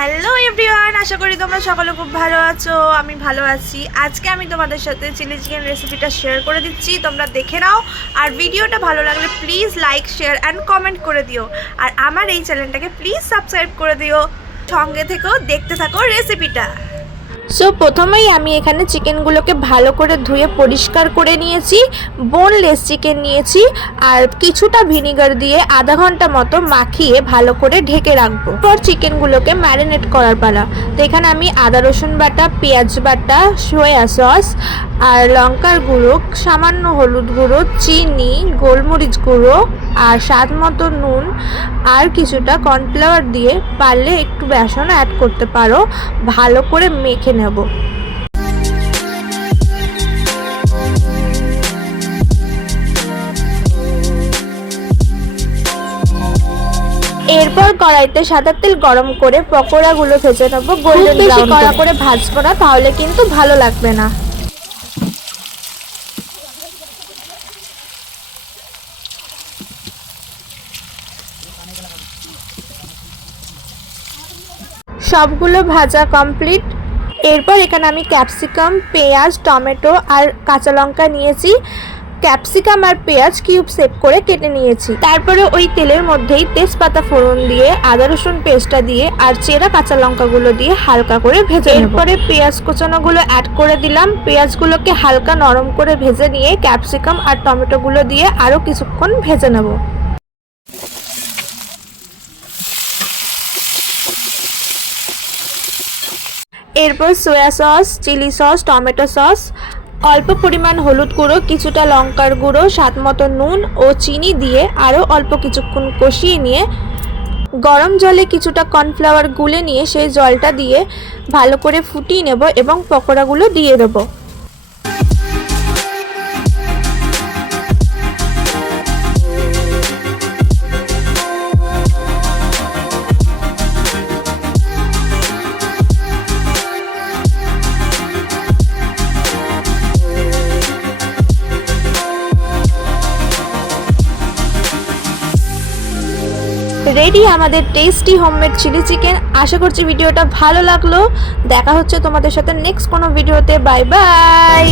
Hello everyone, আশা করি তোমরা সকলে খুব ভালো আছো। আমি ভালো আছি। আজকে আমি তোমাদের সাথে চিলি চিকেন রেসিপিটা শেয়ার করে দিচ্ছি, তোমরা দেখে নাও। আর ভিডিওটা ভালো লাগলে please like, share and comment করে দিও। আর আমার এই চ্যানেলটাকে প্লিজ সাবস্ক্রাইব করে দিও। সঙ্গে থেকেও দেখতে থাকো রেসিপিটা। সো প্রথমেই আমি এখানে চিকেনগুলোকে ভালো করে ধুয়ে পরিষ্কার করে নিয়েছি। বোনলেস চিকেন নিয়েছি আর কিছুটা ভিনিগার দিয়ে আধা ঘন্টা মতো মাখিয়ে ভালো করে ঢেকে রাখবো। পর চিকেনগুলোকে ম্যারিনেট করার পালা। তো এখানে আমি আদা রসুন বাটা, পেঁয়াজ বাটা, সয়া সস আর লঙ্কার গুঁড়ো, সামান্য হলুদ গুঁড়ো, চিনি, গোলমরিচ গুঁড়ো আর স্বাদ মতো নুন আর কিছুটা কর্নফ্লাওয়ার দিয়ে পারলে একটু বেসন অ্যাড করতে পারো, ভালো করে মেখে নেব। এরপর কড়াইতে সাদা তেল গরম করে পকোড়াগুলো ভেজে নেবো গোল্ডেন ব্রাউন কড়া করে ভাজবো না, তাহলে কিন্তু ভালো লাগবে না। সবগুলো ভাজা কমপ্লিট। এরপর এখানে আমি ক্যাপসিকাম, পেঁয়াজ, টমেটো আর কাঁচা লঙ্কা নিয়েছি। ক্যাপসিকাম আর পেঁয়াজ কিউব শেপ করে কেটে নিয়েছি। তারপরে ওই তেলের মধ্যেই তেজপাতা ফোড়ন দিয়ে আদা রসুন পেস্টটা দিয়ে আর চেরা কাঁচা লঙ্কাগুলো দিয়ে হালকা করে ভেজে নেব। এরপরে পেঁয়াজ কুচানোগুলো অ্যাড করে দিলাম। পেঁয়াজগুলোকে হালকা নরম করে ভেজে নিয়ে ক্যাপসিকাম আর টমেটোগুলো দিয়ে আরও কিছুক্ষণ ভেজে নেব। এরপর soya sauce, chilli sauce, tomato sauce, অল্প পরিমাণ হলুদ গুঁড়ো, কিছুটা লঙ্কার গুঁড়ো, স্বাদ মতো নুন ও চিনি দিয়ে আরও অল্প কিছুক্ষণ কষিয়ে নিয়ে গরম জলে কিছুটা কর্নফ্লাওয়ার গুলে নিয়ে সেই জলটা দিয়ে ভালো করে ফুটিয়ে নেব এবং পকোড়াগুলো দিয়ে দেবো। রেডি আমাদের টেস্টি হোমমেড চিলি চিকেন। আশা করছি ভিডিওটা ভালো লাগলো। দেখা হচ্ছে তোমাদের সাথে নেক্সট কোনো ভিডিওতে। Bye bye.